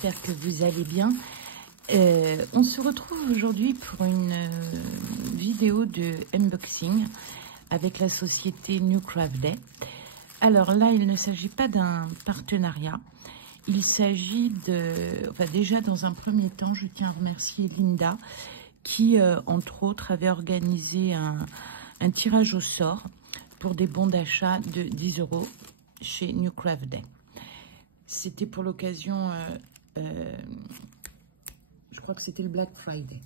j'espère que vous allez bien. On se retrouve aujourd'hui pour une vidéo de unboxing avec la société New Craft Day. Alors là, il ne s'agit pas d'un partenariat. Il s'agit de... Enfin, déjà, dans un premier temps, je tiens à remercier Linda qui, entre autres, avait organisé un tirage au sort pour des bons d'achat de 10 € chez New Craft Day. C'était pour l'occasion, je crois que c'était le Black Friday.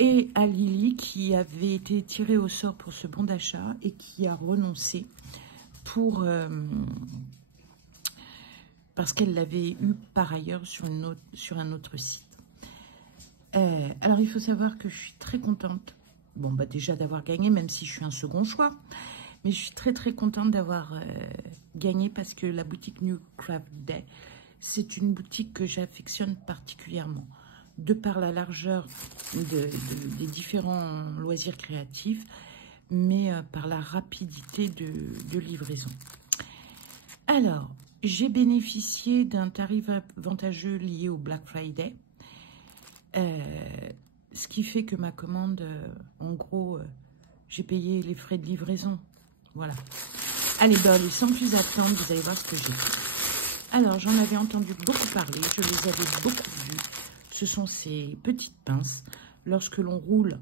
Et à Lily qui avait été tirée au sort pour ce bon d'achat et qui a renoncé pour... parce qu'elle l'avait eu par ailleurs sur un autre site. Alors, il faut savoir que je suis très contente. Bon, bah déjà d'avoir gagné, même si je suis un second choix. Mais je suis très, très contente d'avoir gagné parce que la boutique New Craft Day, c'est une boutique que j'affectionne particulièrement. De par la largeur des différents loisirs créatifs, mais par la rapidité de livraison. Alors, j'ai bénéficié d'un tarif avantageux lié au Black Friday. Ce qui fait que ma commande, en gros, j'ai payé les frais de livraison. Voilà. Allez, et sans plus attendre, vous allez voir ce que j'ai fait. Alors, j'en avais entendu beaucoup parler, je les avais beaucoup vus. Ce sont ces petites pinces. Lorsque l'on roule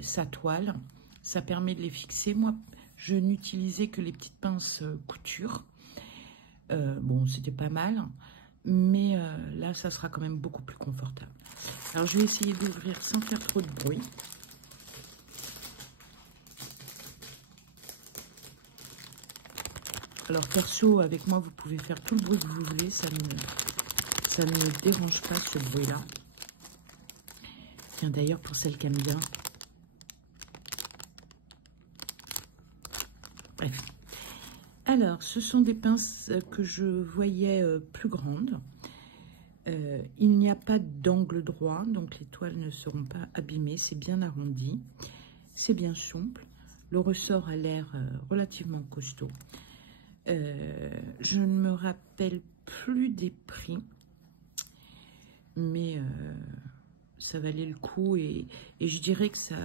sa toile, ça permet de les fixer. Moi, je n'utilisais que les petites pinces couture. Bon, c'était pas mal. Mais là, ça sera quand même beaucoup plus confortable. Alors, je vais essayer d'ouvrir sans faire trop de bruit. Alors, perso, avec moi, vous pouvez faire tout le bruit que vous voulez. Ça ne me dérange pas, ce bruit-là. Tiens, d'ailleurs, pour celles qui aiment bien. Bref. Alors, ce sont des pinces que je voyais plus grandes. Il n'y a pas d'angle droit, donc les toiles ne seront pas abîmées. C'est bien arrondi, c'est bien souple. Le ressort a l'air relativement costaud. Je ne me rappelle plus des prix, mais ça valait le coup. Et je dirais que ça...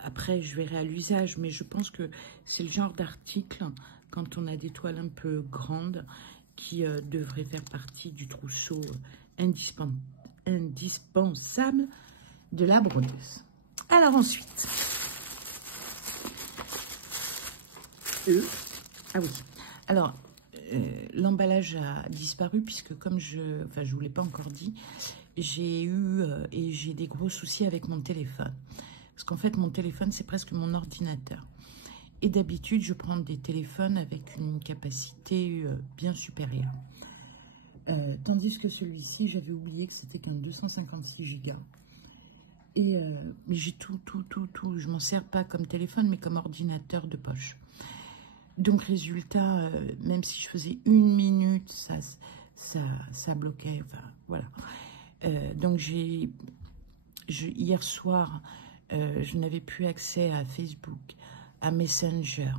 Après, je verrai à l'usage, mais je pense que c'est le genre d'article, quand on a des toiles un peu grandes, qui devrait faire partie du trousseau indispensable de la brodeuse. Alors ensuite, ah oui, alors l'emballage a disparu puisque comme je vous l'ai pas encore dit, j'ai eu et j'ai des gros soucis avec mon téléphone. Parce qu'en fait, mon téléphone, c'est presque mon ordinateur. Et d'habitude, je prends des téléphones avec une capacité bien supérieure. Tandis que celui-ci, j'avais oublié que c'était qu'un 256 Go. Et mais j'ai tout. Je m'en sers pas comme téléphone, mais comme ordinateur de poche. Donc, résultat, même si je faisais 1 minute, ça bloquait. Enfin, voilà. Donc, hier soir, je n'avais plus accès à Facebook, à Messenger,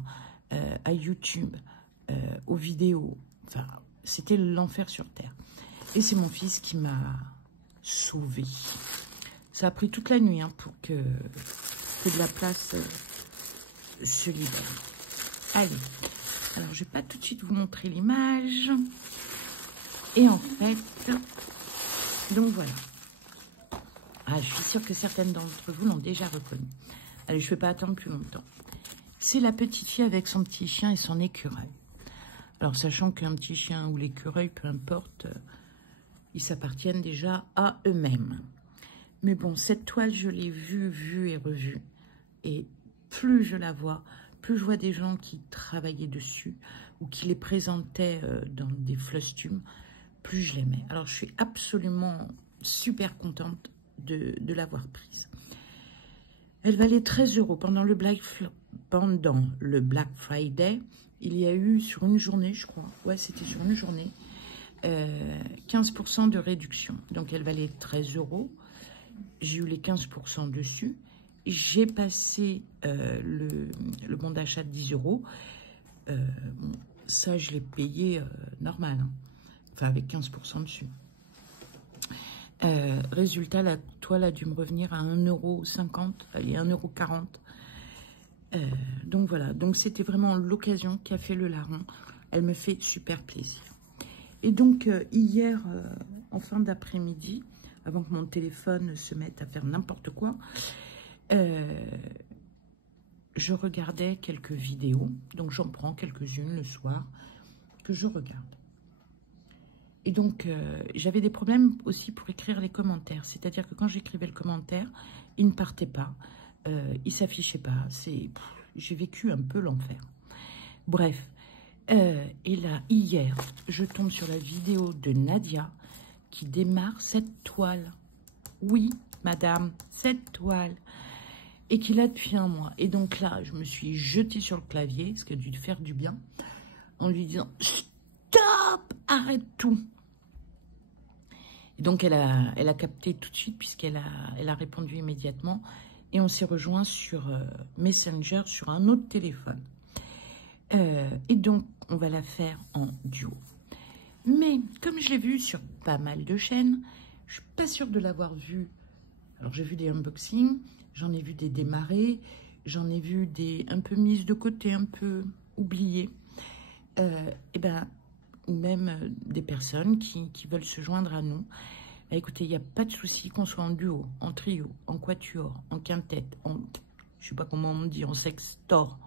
à YouTube, aux vidéos. Enfin, c'était l'enfer sur Terre. Et c'est mon fils qui m'a sauvée. Ça a pris toute la nuit pour que de la place se libère. Allez, alors je ne vais pas tout de suite vous montrer l'image. Et en fait, donc voilà. Ah, je suis sûre que certaines d'entre vous l'ont déjà reconnu. Allez, je ne vais pas attendre plus longtemps. C'est la petite fille avec son petit chien et son écureuil. Alors, sachant qu'un petit chien ou l'écureuil, peu importe, ils s'appartiennent déjà à eux-mêmes. Mais bon, cette toile, je l'ai vue et revue. Et plus je la vois, plus je vois des gens qui travaillaient dessus ou qui les présentaient dans des flostumes, plus je l'aimais. Alors, je suis absolument super contente de l'avoir prise. Elle valait 13 € pendant le Black Friday. Il y a eu sur une journée, je crois, ouais, c'était sur une journée, 15% de réduction. Donc elle valait 13 €. J'ai eu les 15% dessus. J'ai passé le bon d'achat de 10 €. Bon, ça, je l'ai payé normal, hein. Enfin avec 15% dessus. Résultat, la toile a dû me revenir à 1,50 € et 1,40 €. Donc voilà, donc c'était vraiment l'occasion qui a fait le larron. Elle me fait super plaisir. Et donc hier, en fin d'après-midi, avant que mon téléphone se mette à faire n'importe quoi, je regardais quelques vidéos. Donc j'en prends quelques-unes le soir que je regarde. Et donc, j'avais des problèmes aussi pour écrire les commentaires. C'est-à-dire que quand j'écrivais le commentaire, il ne partait pas. Il ne s'affichait pas. J'ai vécu un peu l'enfer. Bref. Et là, hier, je tombe sur la vidéo de Nadia qui démarre cette toile. Oui, madame, cette toile. Et qui l'a depuis un mois. Et donc là, je me suis jetée sur le clavier, ce qui a dû faire du bien, en lui disant « Stop! Arrête tout !» Et donc, elle a capté tout de suite, puisqu'elle a répondu immédiatement. Et on s'est rejoint sur Messenger, sur un autre téléphone. Et donc, on va la faire en duo. Mais, comme je l'ai vu sur pas mal de chaînes, je ne suis pas sûre de l'avoir vu. Alors, j'ai vu des unboxings, j'en ai vu des démarrés, j'en ai vu des un peu mises de côté, un peu oubliées. Et ben... ou même des personnes qui veulent se joindre à nous. Écoutez, il n'y a pas de souci qu'on soit en duo, en trio, en quatuor, en quintette, je ne sais pas comment on dit, en sextor.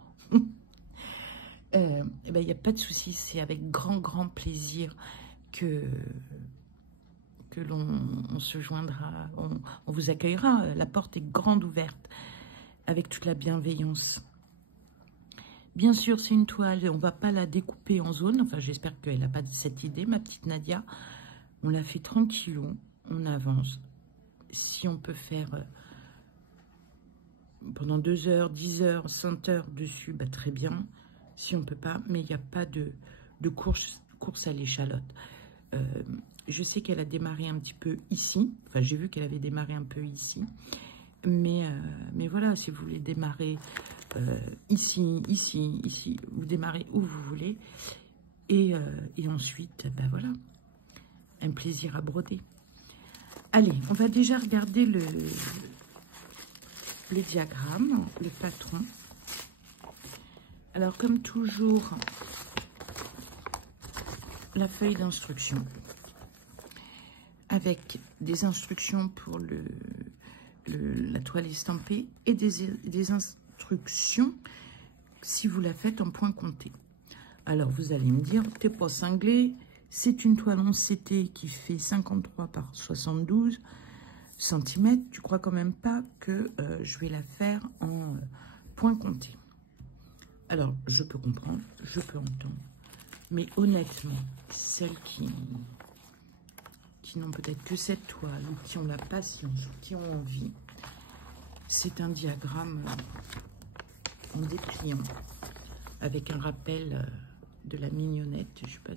Il n'y a pas de souci, c'est avec grand plaisir que l'on se joindra, on vous accueillera. La porte est grande ouverte, avec toute la bienveillance. Bien sûr, c'est une toile, on ne va pas la découper en zones. Enfin, j'espère qu'elle n'a pas cette idée, ma petite Nadia. On la fait tranquillou, on avance. Si on peut faire pendant 2 heures, 10 heures, 100 heures dessus, bah, très bien. Si on ne peut pas, mais il n'y a pas de course à l'échalote. Je sais qu'elle a démarré un petit peu ici. Enfin, j'ai vu qu'elle avait démarré un peu ici. Mais voilà, si vous voulez démarrer ici, vous démarrez où vous voulez. Et ensuite, ben voilà, un plaisir à broder. Allez, on va déjà regarder le diagramme, le patron. Alors, comme toujours, la feuille d'instruction avec des instructions pour la toile estampée et des instructions si vous la faites en point compté. Alors, vous allez me dire, t'es pas cinglé, c'est une toile 11 CT qui fait 53 par 72 cm. Tu crois quand même pas que je vais la faire en point compté? Alors, je peux comprendre, je peux entendre, mais honnêtement, celles qui n'ont peut-être que cette toile, ou qui ont la patience, ou qui ont envie, c'est un diagramme en dépliant, avec un rappel de la mignonnette. Je ne sais pas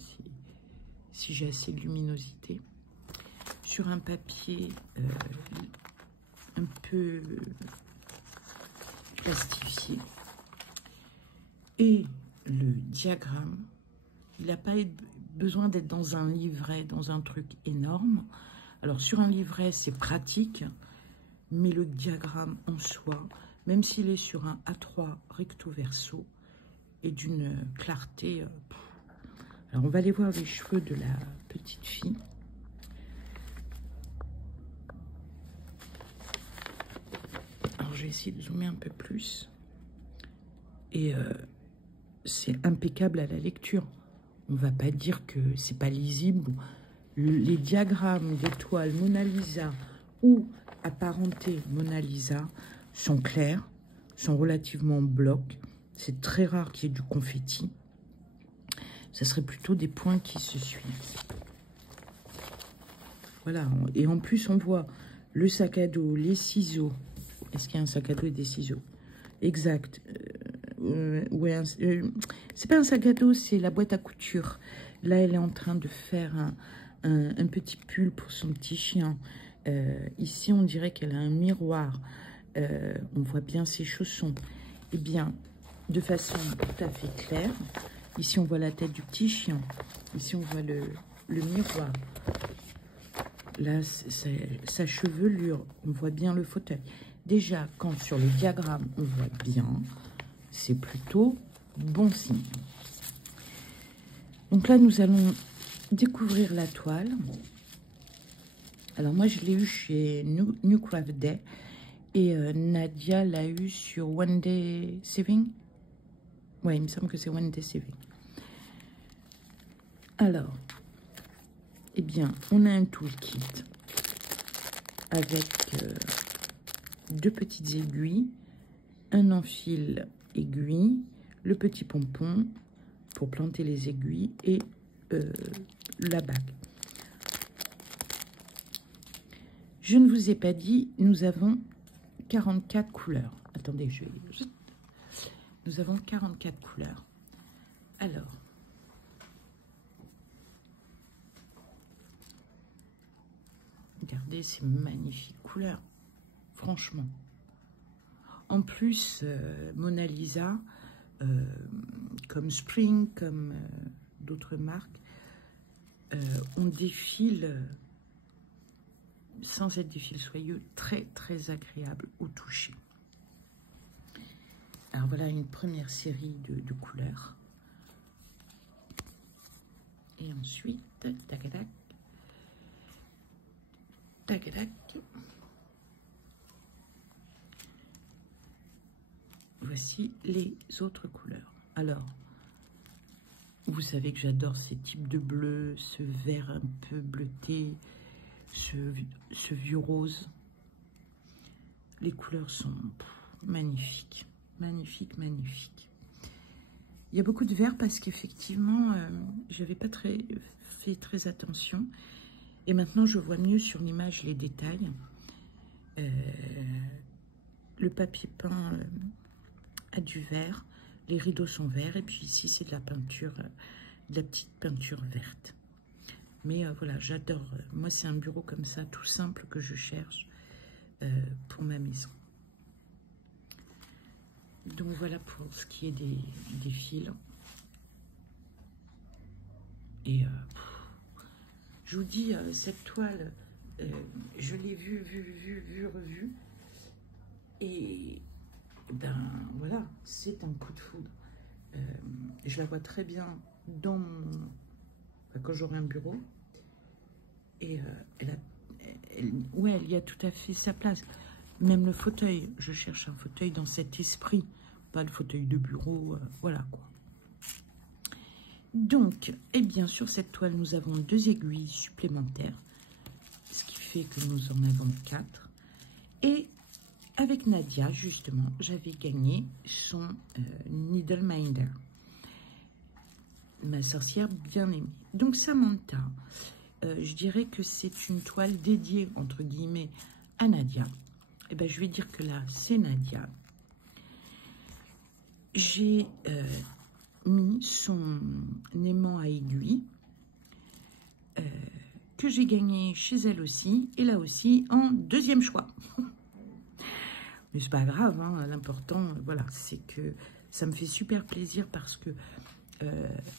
si j'ai assez de luminosité. Sur un papier un peu plastifié. Et le diagramme, il n'a pas besoin d'être dans un livret, dans un truc énorme. Alors, sur un livret, c'est pratique, mais le diagramme en soi, même s'il est sur un A3 recto verso, est d'une clarté. Alors, on va aller voir les cheveux de la petite fille. Alors, je vais essayer de zoomer un peu plus. Et c'est impeccable à la lecture. On ne va pas dire que c'est pas lisible. Les diagrammes d'étoiles Mona Lisa ou apparentés Mona Lisa sont clairs, sont relativement blocs. C'est très rare qu'il y ait du confetti. Ça serait plutôt des points qui se suivent. Voilà. Et en plus, on voit le sac à dos, les ciseaux. Est-ce qu'il y a un sac à dos et des ciseaux? Exact. Ouais, c'est pas un sac à dos, c'est la boîte à couture. Là, elle est en train de faire un petit pull pour son petit chien. Ici, on dirait qu'elle a un miroir. On voit bien ses chaussons. Eh bien, de façon tout à fait claire, ici, on voit la tête du petit chien. Ici, on voit le miroir. Là, sa chevelure, on voit bien le fauteuil. Déjà, quand sur le diagramme, on voit bien, c'est plutôt bon signe. Donc là, nous allons découvrir la toile. Alors moi, je l'ai eu chez New Craft Day et Nadia l'a eu sur One Day Saving. Ouais, il me semble que c'est One Day Saving. Alors, eh bien, on a un toolkit avec 2 petites aiguilles, un enfil aiguille, le petit pompon pour planter les aiguilles et la bague. Je ne vous ai pas dit, nous avons 44 couleurs. Attendez, nous avons 44 couleurs. Alors, regardez ces magnifiques couleurs, franchement. En plus, Mona Lisa, comme Spring, comme d'autres marques, on défile, sans être des fils soyeux, très très agréable au toucher. Alors voilà une première série de couleurs. Et ensuite, tac, tac, tac, tac, tac. Voici les autres couleurs. Alors, vous savez que j'adore ces types de bleu, ce vert un peu bleuté, ce vieux rose. Les couleurs sont magnifiques, magnifiques, magnifiques. Il y a beaucoup de vert parce qu'effectivement, j'avais pas fait très attention. Et maintenant, je vois mieux sur l'image les détails. Le papier peint a du vert, les rideaux sont verts, et puis ici, c'est de la peinture, de la petite peinture verte. Mais voilà, j'adore. Moi, c'est un bureau comme ça, tout simple, que je cherche pour ma maison. Donc voilà pour ce qui est des fils. Et je vous dis, cette toile, je l'ai vue, revue. Et ben voilà, c'est un coup de foudre. Je la vois très bien dans mon... quand j'aurai un bureau. Et ouais, elle y a tout à fait sa place. Même le fauteuil, je cherche un fauteuil dans cet esprit, pas le fauteuil de bureau, voilà quoi. Donc, et bien sur cette toile, nous avons 2 aiguilles supplémentaires, ce qui fait que nous en avons 4. Et avec Nadia, justement, j'avais gagné son Needle Minder, ma sorcière bien aimée. Donc Samantha, je dirais que c'est une toile dédiée, entre guillemets, à Nadia. Et ben, je vais dire que là, c'est Nadia. J'ai mis son aimant à aiguille, que j'ai gagné chez elle aussi, et là aussi, en 2e choix. Mais c'est pas grave, hein, l'important, voilà, c'est que ça me fait super plaisir parce que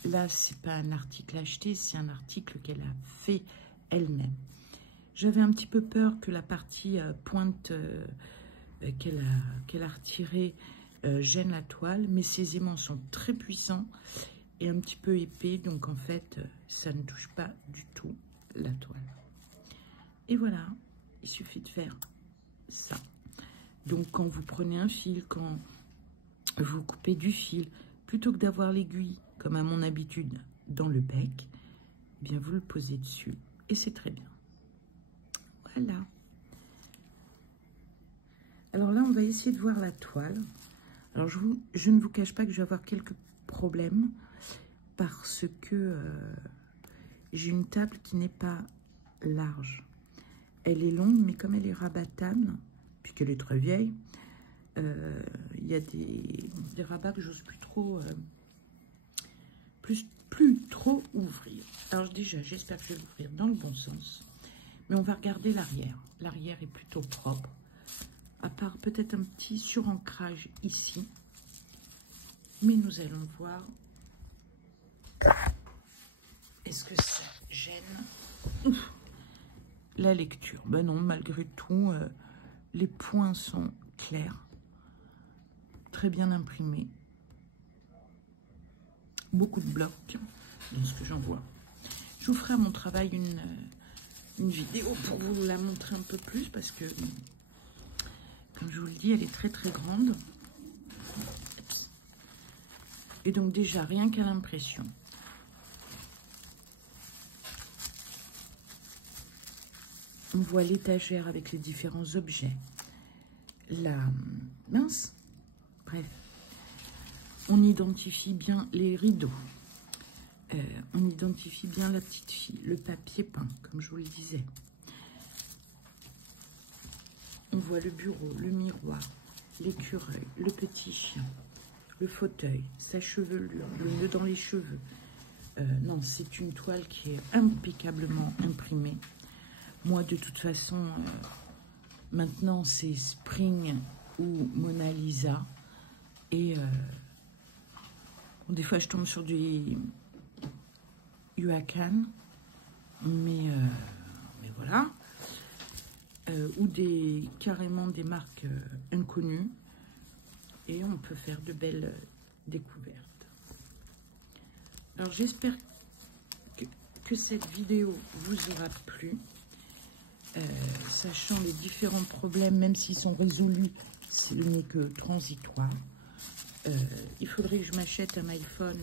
là, c'est pas un article acheté, c'est un article qu'elle a fait elle-même. J'avais un petit peu peur que la partie pointe qu'elle a retirée gêne la toile, mais ces aimants sont très puissants et un petit peu épais, donc en fait, ça ne touche pas du tout la toile. Et voilà, il suffit de faire ça. Donc, quand vous prenez un fil, quand vous coupez du fil, plutôt que d'avoir l'aiguille, comme à mon habitude, dans le bec, eh bien, vous le posez dessus et c'est très bien. Voilà. Alors là, on va essayer de voir la toile. Alors, je ne vous cache pas que je vais avoir quelques problèmes parce que j'ai une table qui n'est pas large. Elle est longue, mais comme elle est rabattable, puisqu'elle est très vieille, il y a des rabats que j'ose plus trop, plus trop ouvrir. Alors déjà, j'espère que je vais l'ouvrir dans le bon sens. Mais on va regarder l'arrière. L'arrière est plutôt propre. À part peut-être un petit surancrage ici. Mais nous allons voir. Est-ce que ça gêne? Ouf. la lecture. Ben non, malgré tout, les points sont clairs, très bien imprimés. Beaucoup de blocs dans ce que j'en vois. Je vous ferai à mon travail une vidéo pour vous la montrer un peu plus parce que, comme je vous le dis, elle est très très grande. Et donc déjà, rien qu'à l'impression, on voit l'étagère avec les différents objets. Mince, bref. On identifie bien les rideaux. On identifie bien la petite fille, le papier peint, comme je vous le disais. On voit le bureau, le miroir, l'écureuil, le petit chien, le fauteuil, sa chevelure, le nœud dans les cheveux. Non, c'est une toile qui est impeccablement imprimée. Moi, de toute façon, maintenant, c'est Spring ou Mona Lisa. Et des fois, je tombe sur du Huacan, mais voilà. Ou carrément des marques inconnues. Et on peut faire de belles découvertes. Alors, j'espère que cette vidéo vous aura plu. Sachant les différents problèmes, même s'ils sont résolus, ce n'est que transitoire. Il faudrait que je m'achète un iPhone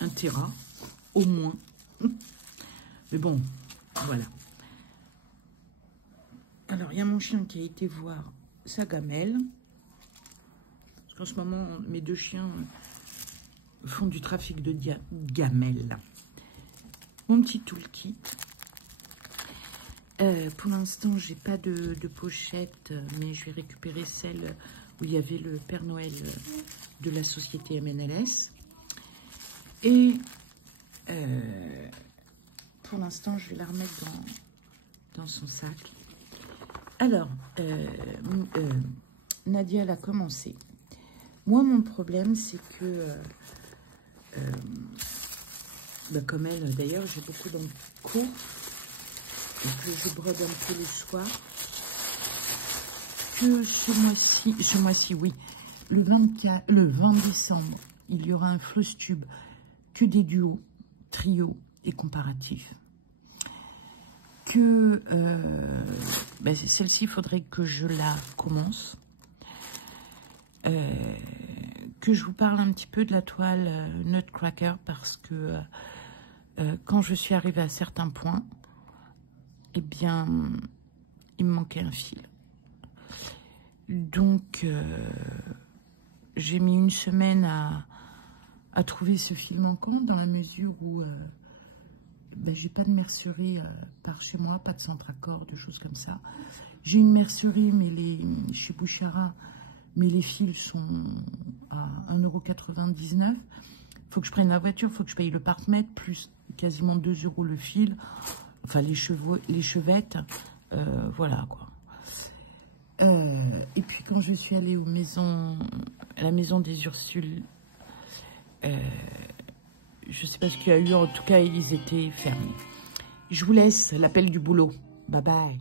1 Tera, au moins. Mais bon, voilà. Alors, il y a mon chien qui a été voir sa gamelle. Parce qu'en ce moment, mes deux chiens font du trafic de gamelles. Mon petit toolkit. Pour l'instant, j'ai pas de pochette, mais je vais récupérer celle où il y avait le Père Noël de la société MNLS. Et pour l'instant, je vais la remettre dans son sac. Alors, Nadia elle a commencé. Moi, mon problème, c'est que, comme elle, d'ailleurs, j'ai beaucoup d'encours. Que je brode un peu le soir, que ce mois-ci, oui, le 20 décembre, il y aura un Flosstube que des duos, trios et comparatifs. Que celle-ci, il faudrait que je la commence. Que je vous parle un petit peu de la toile Nutcracker parce que quand je suis arrivée à certains points, eh bien, il me manquait un fil. Donc, j'ai mis une semaine à trouver ce fil manquant dans la mesure où j'ai pas de mercerie par chez moi, pas de centre accord, de choses comme ça. J'ai une mercerie mais chez Bouchara, mais les fils sont à 1,99 €. Il faut que je prenne la voiture, il faut que je paye le parc-mètre, plus quasiment 2 € le fil. Enfin, les chevettes, voilà, quoi. Et puis, quand je suis allée à la maison des Ursules, je sais pas ce qu'il y a eu, en tout cas, ils étaient fermés. Je vous laisse, l'appel du boulot. Bye bye.